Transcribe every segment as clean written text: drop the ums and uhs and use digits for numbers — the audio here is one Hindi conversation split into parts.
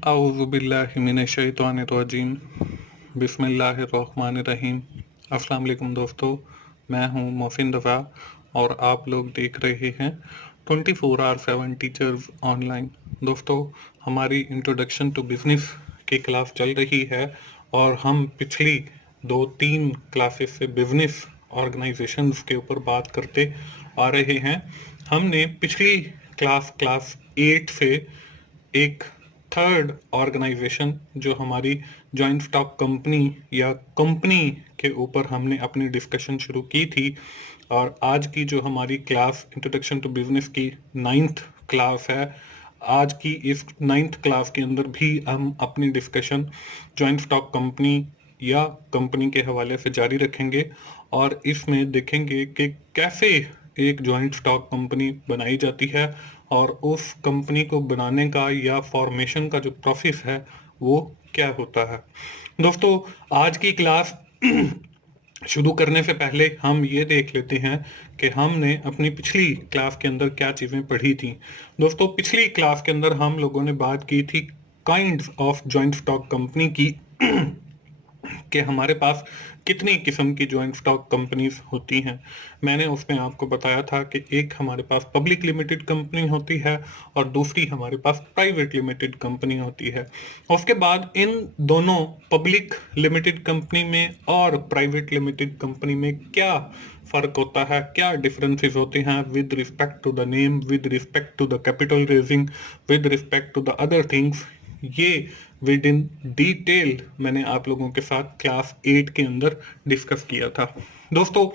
आऊज़ुबिल्लाहि मिनश्शैतानिर्रजीम बिस्मिल्लाहिर्रहमानिर्रहीम। अस्सलाम वालेकुम दोस्तों, मैं हूं मोहसिन रज़ा और आप लोग देख रहे हैं 24/7 टीचर्स ऑनलाइन। दोस्तों, हमारी इंट्रोडक्शन टू बिजनेस की क्लास चल रही है और हम पिछली 2-3 क्लासेस से बिजनेस ऑर्गेनाइजेशंस के ऊपर बात करते आ रहे हैं। हमने पिछली क्लास 8 से एक थर्ड ऑर्गेनाइजेशन जो हमारी जॉइंट स्टॉक कंपनी या कंपनी के ऊपर हमने अपनी डिस्कशन शुरू की थी और आज की जो हमारी क्लास इंट्रोडक्शन टू बिजनेस की 9th क्लास है। आज की इस 9th क्लास के अंदर भी हम अपनी डिस्कशन जॉइंट स्टॉक कंपनी या कंपनी के हवाले से जारी रखेंगे और इसमें देखेंगे कि कैसे एक जॉइंट स्टॉक कंपनी बनाई जाती है और उस कंपनी को बनाने का या फॉर्मेशन का जो प्रोसेस है वो क्या होता है। दोस्तों, आज की क्लास शुरू करने से पहले हम ये देख लेते हैं कि हमने अपनी पिछली क्लास के अंदर क्या चीज़ें पढ़ी थी। दोस्तों, पिछली क्लास के अंदर हम लोगों ने बात की थी kinds of joint stock company की कि हमारे पास कितनी किस्म की जॉइंट स्टॉक कंपनीज होती हैं। मैंने उसमें आपको बताया था कि एक हमारे पास पब्लिक लिमिटेड कंपनी होती है और दूसरी हमारे पास प्राइवेट लिमिटेड कंपनी होती है। उसके बाद इन दोनों पब्लिक लिमिटेड कंपनी में और प्राइवेट लिमिटेड कंपनी में क्या फर्क होता है, क्या डिफरेंसेस होते हैं with respect to the name, with respect to the capital raising, with respect to the other things. ये विद इन डिटेल मैंने आप लोगों के साथ क्लास 8 के अंदर डिस्कस किया था। दोस्तों,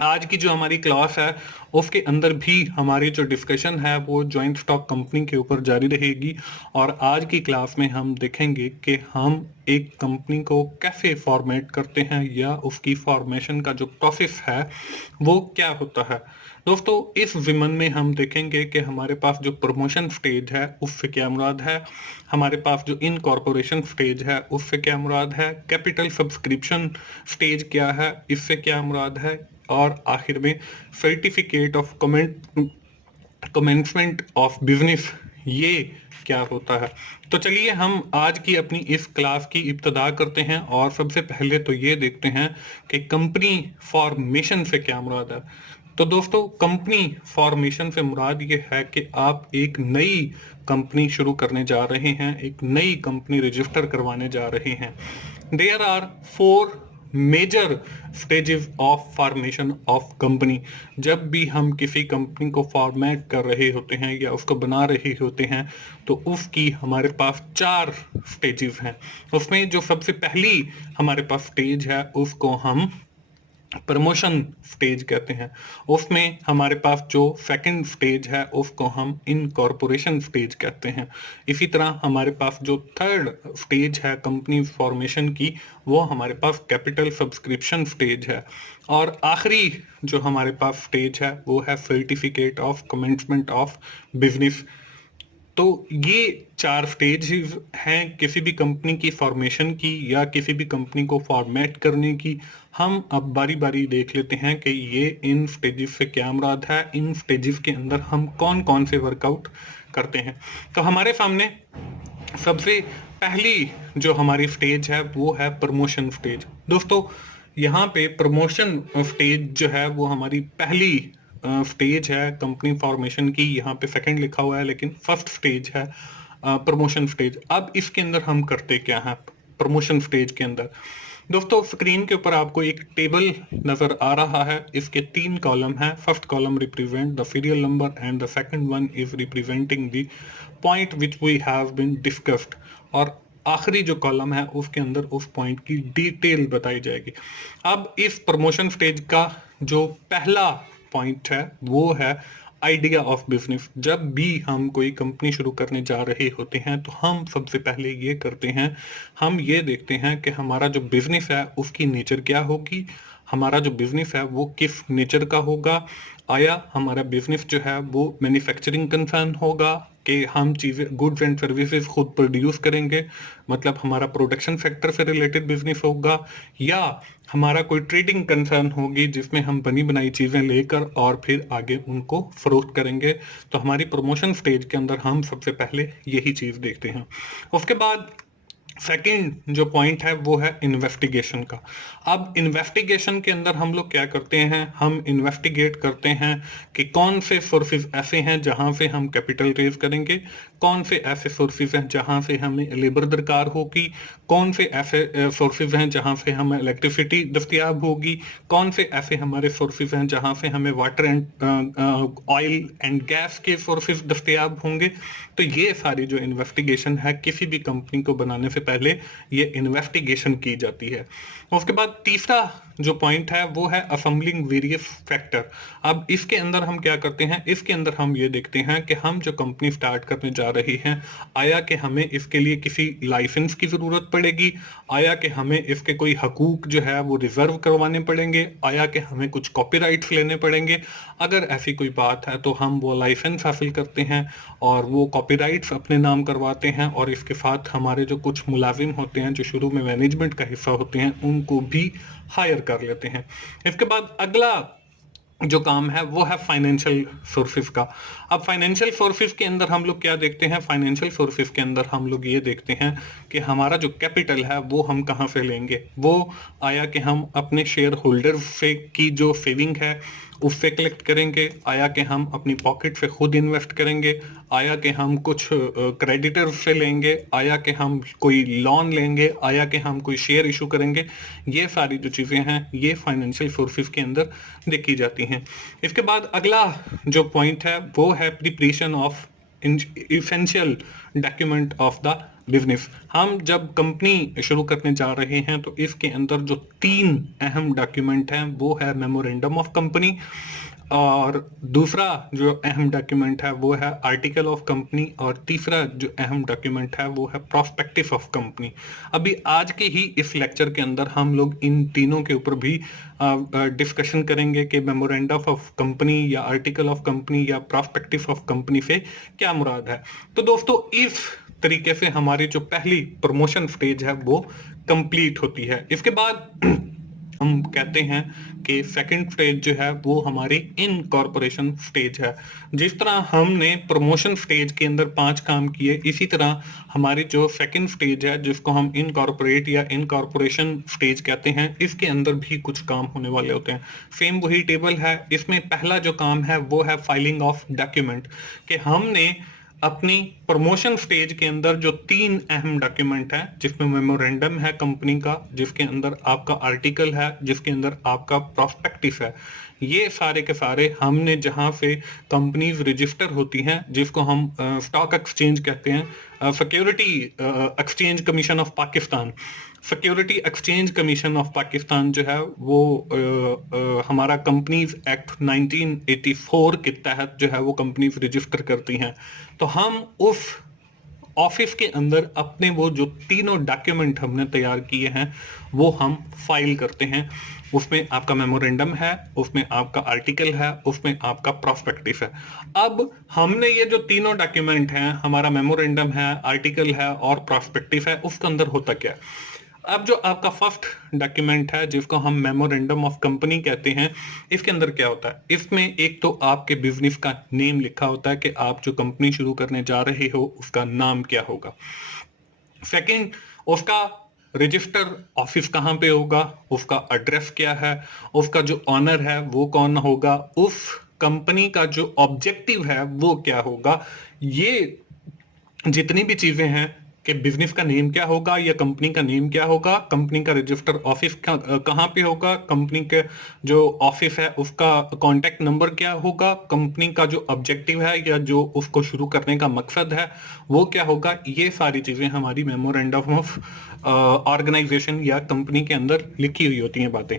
आज की जो हमारी क्लास है उसके अंदर भी हमारी जो डिस्कशन है वो जॉइंट स्टॉक कंपनी के ऊपर जारी रहेगी और आज की क्लास में हम देखेंगे कि हम एक कंपनी को कैसे फॉर्मेट करते हैं या उसकी फॉर्मेशन का जो प्रोसेस है वो क्या होता है। दोस्तों, इस विमन में हम देखेंगे कि हमारे पास जो प्रमोशन स्टेज है उससे क्या मुराद है, हमारे पास जो इनकॉर्पोरेशन स्टेज है उससे क्या मुराद है, कैपिटल सब्सक्रिप्शन स्टेज क्या है, इससे क्या मुराद है, और आखिर में certificate of commencement of business ये क्या होता है। तो चलिए हम आज की अपनी इस क्लास की इब्तिदा करते हैं और सबसे पहले तो ये देखते हैं कि कंपनी फॉर्मेशन से क्या मुराद है। तो दोस्तों, कंपनी फॉर्मेशन से मुराद ये है कि आप एक नई कंपनी शुरू करने जा रहे हैं, एक नई कंपनी रजिस्टर करवाने जा रहे हैं। There are 4 major stages of formation of company. जब भी हम किसी कंपनी को फॉर्मेट कर रहे होते हैं या उसको बना रहे होते हैं तो उसकी हमारे पास 4 स्टेजेस हैं। उसमें जो सबसे पहली हमारे पास स्टेज है उसको हम प्रमोशन स्टेज कहते हैं। उसमें हमारे पास जो सेकंड स्टेज है उसको हम इनकॉर्पोरेशन स्टेज कहते हैं। इसी तरह हमारे पास जो थर्ड स्टेज है कंपनी फॉर्मेशन की वो हमारे पास कैपिटल सब्सक्रिप्शन स्टेज है और आखिरी जो हमारे पास स्टेज है वो है certificate of commencement of business. तो ये 4 स्टेजेस हैं किसी भी कंपनी की फॉर्मेशन की या किसी भी कंपनी को फॉर्मेट करने की। हम अब बारी बारी देख लेते हैं कि ये इन स्टेजेस से क्या मुराद है, इन स्टेजेस के अंदर हम कौन कौन से वर्कआउट करते हैं। तो हमारे सामने सबसे पहली जो हमारी स्टेज है वो है प्रमोशन स्टेज। दोस्तों, यहाँ पे प्रमोशन स्टेज जो है वो हमारी पहली स्टेज है कंपनी फॉर्मेशन की। यहाँ पे सेकंड लिखा हुआ है लेकिन फर्स्ट स्टेज है प्रमोशन स्टेज। अब इसके अंदर हम करते क्या है प्रमोशन स्टेज के अंदर। दोस्तों, स्क्रीन के ऊपर आपको एक टेबल नजर आ रहा है। इसके 3 कॉलम है। First column represent the serial number and the second one is representing the point which we have been discussed और आखिरी जो कॉलम है उसके अंदर उस पॉइंट की डिटेल बताई जाएगी। अब इस प्रमोशन स्टेज का जो पहला पॉइंट है वो है आइडिया ऑफ बिजनेस। जब भी हम कोई कंपनी शुरू करने जा रहे होते हैं तो हम सबसे पहले ये करते हैं, हम ये देखते हैं कि हमारा जो बिजनेस है उसकी नेचर क्या होगी, हमारा जो बिजनेस है वो किस नेचर का होगा, आया हमारा बिजनेस जो है वो मैन्युफैक्चरिंग कंसर्न होगा कि हम चीज़ें गुड्स एंड सर्विसेज खुद प्रोड्यूस करेंगे, मतलब हमारा प्रोडक्शन सेक्टर से रिलेटेड बिजनेस होगा, या हमारा कोई ट्रेडिंग कंसर्न होगी जिसमें हम बनी बनाई चीज़ें लेकर और फिर आगे उनको फरोख्त करेंगे। तो हमारी प्रमोशन स्टेज के अंदर हम सबसे पहले यही चीज़ देखते हैं। उसके बाद सेकंड जो पॉइंट है वो है इन्वेस्टिगेशन का। अब इन्वेस्टिगेशन के अंदर हम लोग क्या करते हैं, हम इन्वेस्टिगेट करते हैं कि कौन से सोर्सेज ऐसे हैं जहां से हम कैपिटल रेज करेंगे, कौन से ऐसे सोर्सेज हैं जहां से हमें लेबर दरकार होगी, कौन से ऐसे सोर्सेज हैं जहां से हमें इलेक्ट्रिसिटी दस्तयाब होगी, कौन से ऐसे हमारे सोर्सेज हैं जहां से हमें water and oil and gas के सोर्सेज दस्तयाब होंगे। तो ये सारी जो इन्वेस्टिगेशन है किसी भी कंपनी को बनाने से पहले ये इन्वेस्टिगेशन की जाती है। उसके बाद तीसरा जो पॉइंट है वो है असेंबलिंग वेरियस फैक्टर। अब इसके अंदर हम क्या करते हैं, इसके अंदर हम ये देखते हैं कि हम जो कंपनी स्टार्ट करने जा रही हैं, आया कि हमें इसके लिए किसी लाइसेंस की जरूरत पड़ेगी, आया कि हमें इसके कोई हकूक जो है वो रिजर्व करवाने पड़ेंगे, आया कि हमें कुछ कॉपीराइट्स लेने पड़ेंगे। अगर ऐसी कोई बात है तो हम वो लाइसेंस हासिल करते हैं और वो कॉपीराइट्स अपने नाम करवाते हैं, और इसके साथ हमारे जो कुछ मुलाजिम होते हैं जो शुरू में मैनेजमेंट का हिस्सा होते हैं उनको भी हायर कर लेते हैं। इसके बाद अगला जो काम है वो है फाइनेंशियल सोर्सेज का। अब फाइनेंशियल सोर्सेज के अंदर हम लोग क्या देखते हैं, फाइनेंशियल सोर्सेज के अंदर हम लोग ये देखते हैं कि हमारा जो कैपिटल है वो हम कहाँ से लेंगे। वो आया कि हम अपने शेयर होल्डर से की जो सेविंग है उससे कलेक्ट करेंगे, आया कि हम अपनी पॉकेट से खुद इन्वेस्ट करेंगे, आया कि हम कुछ क्रेडिटर से लेंगे, आया कि हम कोई लोन लेंगे, आया कि हम कोई शेयर इशू करेंगे। ये सारी जो चीज़ें हैं ये फाइनेंशियल सोर्सेज के अंदर देखी जाती हैं। इसके बाद अगला जो पॉइंट है वो है preparation of essential document of the business. हम जब कंपनी शुरू करने जा रहे हैं तो इसके अंदर जो 3 अहम डॉक्यूमेंट हैं वो है मेमोरेंडम ऑफ कंपनी, और दूसरा जो अहम डॉक्यूमेंट है वो है आर्टिकल ऑफ कंपनी, और तीसरा जो अहम डॉक्यूमेंट है वो है प्रोस्पेक्टिव ऑफ कंपनी। अभी आज के ही इस लेक्चर के अंदर हम लोग इन तीनों के ऊपर भी डिस्कशन करेंगे कि मेमोरेंडम ऑफ कंपनी या आर्टिकल ऑफ कंपनी या प्रोस्पेक्टिव ऑफ कंपनी से क्या मुराद है। तो दोस्तों इस तरीके से हमारी जो पहली प्रमोशन स्टेज है वो कंप्लीट होती है। इसके बाद हम कहते हैं कि सेकंड स्टेज जो है वो हमारी इनकॉर्पोरेशन स्टेज है। जिस तरह हमने प्रमोशन स्टेज के अंदर 5 काम किए, इसी तरह हमारी जो सेकंड स्टेज है जिसको हम इनकॉर्पोरेट या इनकॉर्पोरेशन स्टेज कहते हैं, इसके अंदर भी कुछ काम होने वाले होते हैं। सेम वही टेबल है, इसमें पहला जो काम है वो है फाइलिंग ऑफ डॉक्यूमेंट, कि हमने अपनी प्रमोशन स्टेज के अंदर जो 3 अहम डॉक्यूमेंट है, जिसमें मेमोरेंडम है कंपनी का, जिसके अंदर आपका आर्टिकल है, जिसके अंदर आपका प्रोस्पेक्टिव है, ये सारे के सारे हमने जहां से कंपनीज रजिस्टर होती हैं जिसको हम स्टॉक एक्सचेंज कहते हैं, security exchange commission of Pakistan, security exchange commission of Pakistan जो है वो हमारा कंपनीज एक्ट 1984 के तहत जो है वो कंपनीज रजिस्टर करती हैं। तो हम उस ऑफिस के अंदर अपने वो जो तीनों डॉक्यूमेंट हमने तैयार किए हैं वो हम फाइल करते हैं। उसमें आपका मेमोरेंडम है, उसमें आपका आर्टिकल है, उसमें आपका प्रोस्पेक्टिव है। अब हमने ये जो तीनों डॉक्यूमेंट हैं, हमारा मेमोरेंडम है, आर्टिकल है और प्रोस्पेक्टिव है, उसके अंदर होता क्या है। अब जो आपका फर्स्ट डॉक्यूमेंट है जिसको हम मेमोरेंडम ऑफ कंपनी कहते हैं, इसके अंदर क्या होता है, इसमें एक तो आपके बिजनेस का नेम लिखा होता है कि आप जो कंपनी शुरू करने जा रहे हो उसका नाम क्या होगा। सेकंड, उसका रजिस्टर ऑफिस कहाँ पे होगा, उसका एड्रेस क्या है, उसका जो ऑनर है वो कौन होगा, उस कंपनी का जो ऑब्जेक्टिव है वो क्या होगा। ये जितनी भी चीजें हैं कि बिजनेस का नेम क्या होगा या कंपनी का नेम क्या होगा, कंपनी का रजिस्टर ऑफिस कहाँ पे होगा, कंपनी के जो ऑफिस है उसका कॉन्टेक्ट नंबर क्या होगा, कंपनी का जो ऑब्जेक्टिव है या जो उसको शुरू करने का मकसद है वो क्या होगा, ये सारी चीजें हमारी मेमोरेंडम ऑफ ऑर्गेनाइजेशन या कंपनी के अंदर लिखी हुई होती हैं बातें।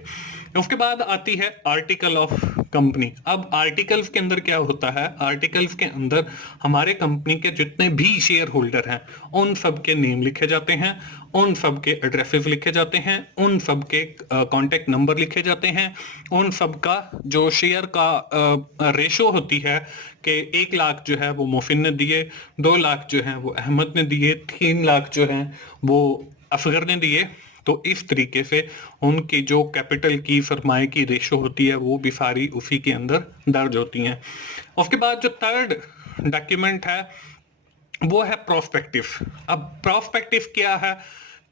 उसके बाद आती है आर्टिकल ऑफ कंपनी। अब आर्टिकल्स के अंदर क्या होता है, आर्टिकल्स के अंदर हमारे कंपनी के जितने भी शेयर होल्डर हैं उन सब के नेम लिखे जाते हैं, उन सब के एड्रेसेस लिखे जाते हैं, उन सब के कॉन्टेक्ट नंबर लिखे जाते हैं, उन सब का जो शेयर का रेशो होती है कि 1 लाख जो है वो मोहसिन ने दिए, 2 लाख जो है वो अहमद ने दिए, 3 लाख जो है वो असगर ने दिए। तो इस तरीके से उनकी जो कैपिटल की सरमाए की रेशो होती है वो भी सारी उसी के अंदर दर्ज होती हैं। उसके बाद जो थर्ड डॉक्यूमेंट है वो है प्रोस्पेक्टिव। अब प्रोस्पेक्टिव क्या है,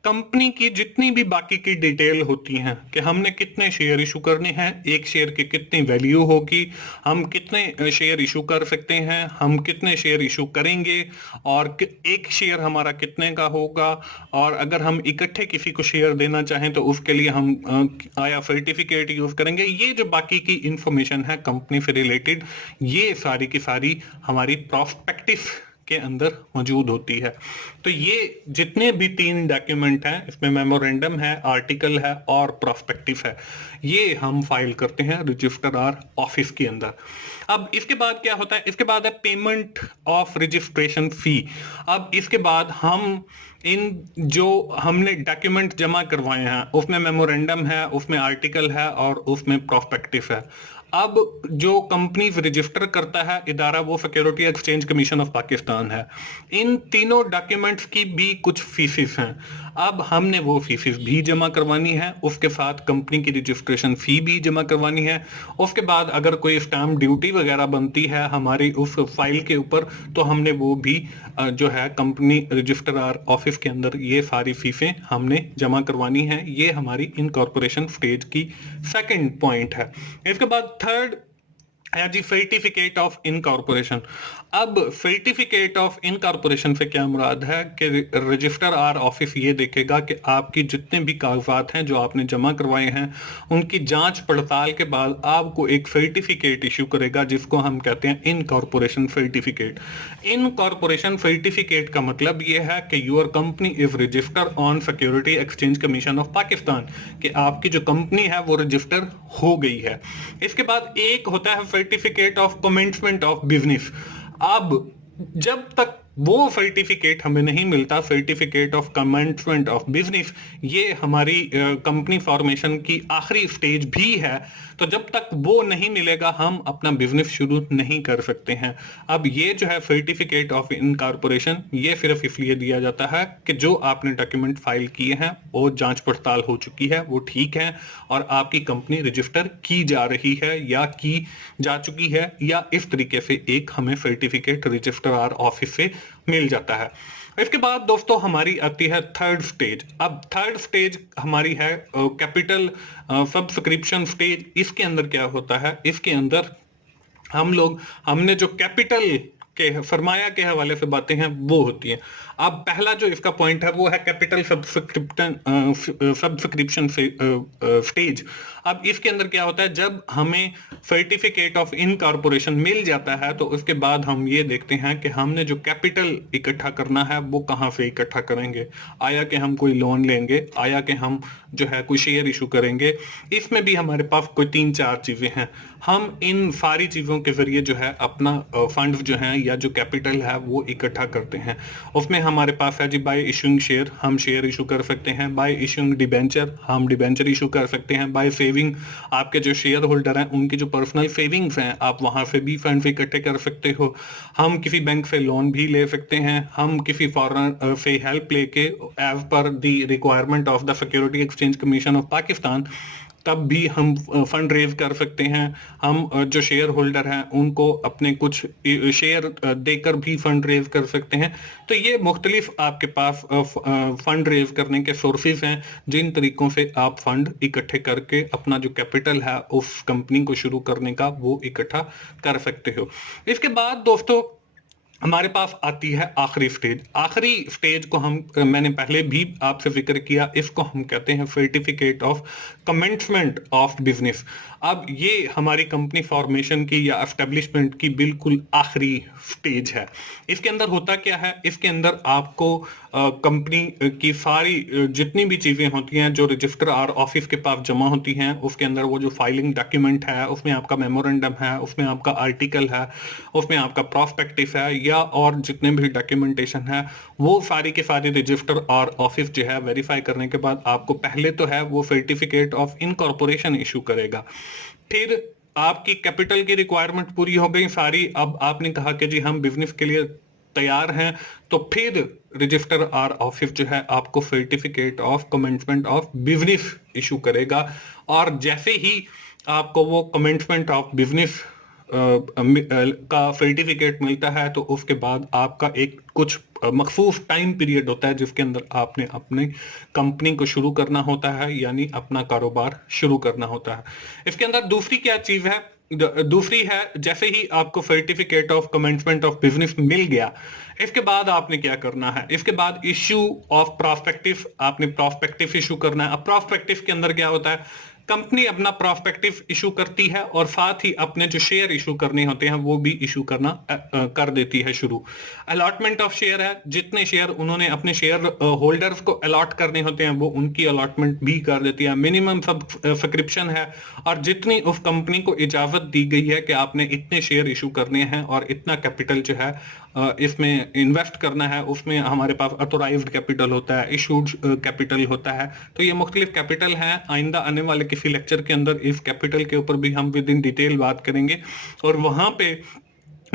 कंपनी की जितनी भी बाकी की डिटेल होती हैं कि हमने कितने शेयर इशू करने हैं, एक शेयर की कितनी वैल्यू होगी, हम कितने शेयर इशू कर सकते हैं, हम कितने शेयर इशू करेंगे, और एक शेयर हमारा कितने का होगा, और अगर हम इकट्ठे किसी को शेयर देना चाहें तो उसके लिए हम आया सर्टिफिकेट यूज करेंगे। ये जो बाकी की इंफॉर्मेशन है कंपनी से रिलेटेड, ये सारी की सारी हमारी प्रोस्पेक्टिव के अंदर मौजूद होती है। तो ये जितने भी 3 डॉक्यूमेंट हैं, इसमें मेमोरेंडम है, आर्टिकल है और प्रोस्पेक्टिव है, ये हम फाइल करते हैं रजिस्ट्रार ऑफिस के अंदर। अब इसके बाद क्या होता है, इसके बाद है पेमेंट ऑफ रजिस्ट्रेशन फी। अब इसके बाद हम इन जो हमने डॉक्यूमेंट जमा करवाए हैं उसमें मेमोरेंडम है, उसमें आर्टिकल है और उसमें प्रोस्पेक्टिव है। अब जो कंपनी रजिस्टर करता है इदारा वो security exchange commission of Pakistan है। इन तीनों डॉक्यूमेंट्स की भी कुछ फीसेस हैं। अब हमने वो फीसेस भी जमा करवानी है, उसके साथ कंपनी की रजिस्ट्रेशन फी भी जमा करवानी है। उसके बाद अगर कोई स्टैम्प ड्यूटी वगैरह बनती है हमारी उस फाइल के ऊपर तो हमने वो भी जो है कंपनी रजिस्ट्रार ऑफिस के अंदर ये सारी फीसें हमने जमा करवानी है। ये हमारी इनकॉर्पोरेशन स्टेज की सेकंड पॉइंट है। इसके बाद थर्ड है जी सर्टिफिकेट ऑफ इनकॉर्पोरेशन। अब सर्टिफिकेट ऑफ इनकॉर्पोरेशन से क्या मुराद है कि रजिस्ट्रार ऑफिस ये देखेगा कि आपकी जितने भी कागजात हैं जो आपने जमा करवाए हैं उनकी जांच पड़ताल के बाद आपको एक सर्टिफिकेट इशू करेगा जिसको हम कहते हैं इनकॉर्पोरेशन सर्टिफिकेट। इनकॉर्पोरेशन सर्टिफिकेट का मतलब ये है कि your company is registered on security exchange commission of Pakistan, कि आपकी जो कंपनी है वो रजिस्टर हो गई है। इसके बाद एक होता है certificate of commencement of business. अब जब तक वो सर्टिफिकेट हमें नहीं मिलता, certificate of commencement of business, ये हमारी कंपनी फॉर्मेशन की आखिरी स्टेज भी है, तो जब तक वो नहीं मिलेगा हम अपना बिजनेस शुरू नहीं कर सकते हैं। अब ये जो है सर्टिफिकेट ऑफ इनकॉर्पोरेशन ये सिर्फ इसलिए दिया जाता है कि जो आपने डॉक्यूमेंट फाइल किए हैं वो जांच पड़ताल हो चुकी है, वो ठीक है और आपकी कंपनी रजिस्टर की जा रही है या की जा चुकी है, या इस तरीके से एक हमें सर्टिफिकेट रजिस्ट्रार ऑफिस से मिल जाता है। इसके बाद दोस्तों हमारी आती है थर्ड स्टेज। अब थर्ड स्टेज हमारी है कैपिटल सब्सक्रिप्शन स्टेज। इसके अंदर क्या होता है, इसके अंदर हमने जो कैपिटल के सरमाया के हवाले से बातें हैं वो होती हैं। अब पहला जो इसका पॉइंट है वो है कैपिटल सब्सक्रिप्शन स्टेज। अब इसके अंदर क्या होता है, जब हमें सर्टिफिकेट ऑफ इनकॉर्पोरेशन मिल जाता है तो उसके बाद हम ये देखते हैं कि हमने जो कैपिटल इकट्ठा करना है वो कहाँ से इकट्ठा करेंगे। आया कि हम कोई लोन लेंगे, आया कि हम जो है कोई शेयर इशू करेंगे। इसमें भी हमारे पास कोई 3-4 चीजें हैं। हम इन सारी चीजों के जरिए जो है अपना फंड जो है या जो कैपिटल है वो इकट्ठा करते हैं। उसमें हमारे पास है जी बाय इशूइंग शेयर, हम शेयर इशू कर सकते हैं। बाय इशूइंग डिबेंचर, हम डिबेंचर इशू कर सकते हैं। बाय सेविंग, आपके जो शेयर होल्डर हैं उनकी जो पर्सनल सेविंग्स हैं आप वहां से भी फंड इकट्ठे कर सकते हो। हम किसी बैंक से लोन भी ले सकते हैं। हम किसी फॉरेनर से हेल्प लेके as per the requirement of the security exchange commission of Pakistan तब भी हम फंड रेज कर सकते हैं। हम जो शेयर होल्डर हैं उनको अपने कुछ शेयर देकर भी फंड रेज कर सकते हैं। तो ये मुख्तलिफ आपके पास फंड रेज करने के सोर्सेज हैं जिन तरीकों से आप फंड इकट्ठे करके अपना जो कैपिटल है उस कंपनी को शुरू करने का वो इकट्ठा कर सकते हो। इसके बाद दोस्तों हमारे पास आती है आखिरी स्टेज। आखिरी स्टेज को मैंने पहले भी आपसे जिक्र किया, इसको हम कहते हैं certificate of commencement of business. अब ये हमारी कंपनी फॉर्मेशन की या एस्टेब्लिशमेंट की बिल्कुल आखिरी स्टेज है। इसके अंदर होता क्या है, इसके अंदर आपको कंपनी की सारी जितनी भी चीजें होती हैं जो रजिस्ट्रार ऑफिस के पास जमा होती हैं, उसके अंदर वो जो फाइलिंग डॉक्यूमेंट है, उसमें आपका मेमोरेंडम है, उसमें आपका आर्टिकल है, उसमें आपका प्रोस्पेक्टिस है, या और जितने भी डॉक्यूमेंटेशन है, वो सारी के सारी रजिस्ट्रार ऑफिस जो है वेरीफाई करने के बाद आपको पहले तो है वो सर्टिफिकेट ऑफ इनकॉर्पोरेशन इशू करेगा। फिर आपकी कैपिटल की रिक्वायरमेंट पूरी हो गई सारी, अब आपने कहा कि जी हम बिजनेस के लिए तैयार हैं, तो फिर रजिस्ट्रार ऑफिस जो है आपको certificate of commencement of business issue करेगा। और जैसे ही आपको वो कमेंसमेंट ऑफ बिजनेस का सर्टिफिकेट मिलता है, तो उसके बाद आपका एक कुछ मखसूस टाइम पीरियड होता है जिसके अंदर आपने अपनी कंपनी को शुरू करना होता है, यानी अपना कारोबार शुरू करना होता है। इसके अंदर दूसरी क्या चीज है, दूसरी है जैसे ही आपको certificate of commencement of business मिल गया, इसके बाद आपने क्या करना है, इसके बाद इश्यू ऑफ प्रॉस्पेक्टिव, आपने प्रॉस्पेक्टिव इशू करना है। अब प्रॉस्पेक्टिव के अंदर क्या होता है, कंपनी अपना प्रॉस्पेक्टिव इशू करती है और साथ ही अपने जो शेयर इशू करने होते हैं वो भी इशू करना कर देती है शुरू। अलॉटमेंट ऑफ शेयर है, जितने शेयर उन्होंने अपने शेयर होल्डर्स को अलॉट करने होते हैं वो उनकी अलॉटमेंट भी कर देती है। मिनिमम सब्सक्रिप्शन है, और जितनी उस कंपनी को इजाजत दी गई है कि आपने इतने शेयर इशू करने हैं और इतना कैपिटल जो है इसमें इन्वेस्ट करना है, उसमें हमारे पास ऑथोराइज्ड कैपिटल होता है, इशूड कैपिटल होता है। तो ये मुख्तलिफ कैपिटल हैं। आइंदा आने वाले किसी लेक्चर के अंदर इस कैपिटल के ऊपर भी हम विद इन डिटेल बात करेंगे, और वहां पे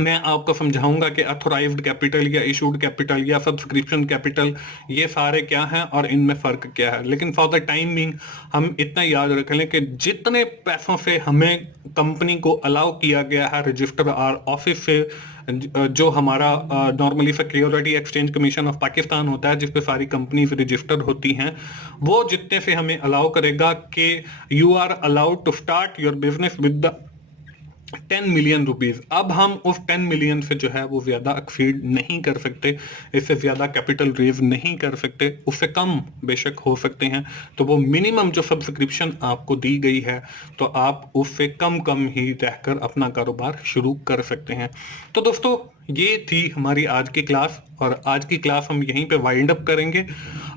मैं आपको समझाऊंगा कि अथोराइज्ड कैपिटल या इशूड कैपिटल या सब्सक्रिप्शन कैपिटल ये सारे क्या हैं और इनमें फर्क क्या है। लेकिन फॉर द टाइम बीइंग हम इतना याद रख लें कि जितने पैसों से हमें कंपनी को अलाउ किया गया है रजिस्ट्रार ऑफिस से, जो हमारा normally security exchange commission of Pakistan होता है जिस पे सारी कंपनीज रजिस्टर्ड होती हैं, वो जितने से हमें अलाउ करेगा कि you are allowed to start your business with the 10 million rupees. अब हम उस 10 मिलियन से जो है वो ज्यादा एक्सीड नहीं कर सकते, इससे ज्यादा कैपिटल रेज नहीं कर सकते, उससे कम बेशक हो सकते हैं। तो वो मिनिमम जो सब्सक्रिप्शन आपको दी गई है, तो आप उससे कम कम ही रहकर अपना कारोबार शुरू कर सकते हैं। तो दोस्तों ये थी हमारी आज की क्लास, और आज की क्लास हम यहीं पे वाइंड अप करेंगे।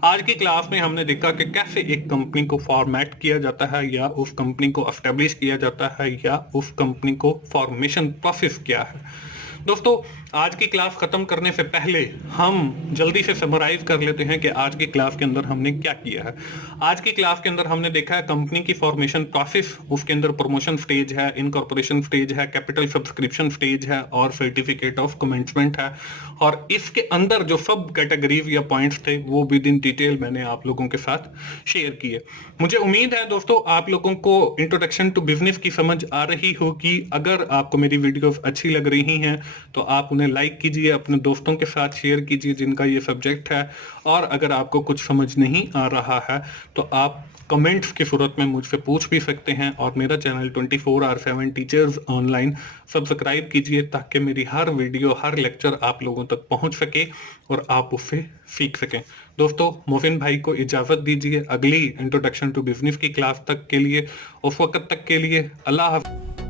आज की क्लास में हमने देखा कि कैसे एक कंपनी को फॉर्मेट किया जाता है, या उस कंपनी को एस्टेब्लिश किया जाता है, या उस कंपनी को फॉर्मेशन प्रोसेस क्या है। दोस्तों आज की क्लास खत्म करने से पहले हम जल्दी से समराइज कर लेते हैं कि आज की क्लास के अंदर हमने क्या किया है। आज की क्लास के अंदर हमने देखा है कंपनी की फॉर्मेशन प्रोसेस, उसके अंदर प्रमोशन स्टेज है, इनकॉर्पोरेशन स्टेज है, कैपिटल सब्सक्रिप्शन स्टेज है, और सर्टिफिकेट ऑफ कमेंसमेंट है। और इसके अंदर जो सब कैटेगरीज या पॉइंट्स थे वो विद इन डिटेल मैंने आप लोगों के साथ शेयर किए। मुझे उम्मीद है दोस्तों आप लोगों को इंट्रोडक्शन टू बिजनेस की समझ आ रही होगी। अगर आपको मेरी वीडियोस अच्छी लग रही हैं तो आप उन्हें लाइक कीजिए, अपने दोस्तों के साथ शेयर कीजिए जिनका ये सब्जेक्ट है। और अगर आपको कुछ समझ नहीं आ रहा है तो आप कमेंट्स की सूरत में मुझसे पूछ भी सकते हैं, और मेरा चैनल 24/7 टीचर्स ऑनलाइन सब्सक्राइब कीजिए ताकि मेरी हर वीडियो हर लेक्चर आप लोगों तक पहुंच सके और आप उससे सीख सकें। दोस्तों मोहसिन भाई को इजाजत दीजिए अगली इंट्रोडक्शन टू बिजनेस की क्लास तक के लिए। उस वक्त तक के लिए अल्लाह हाफ़िज़।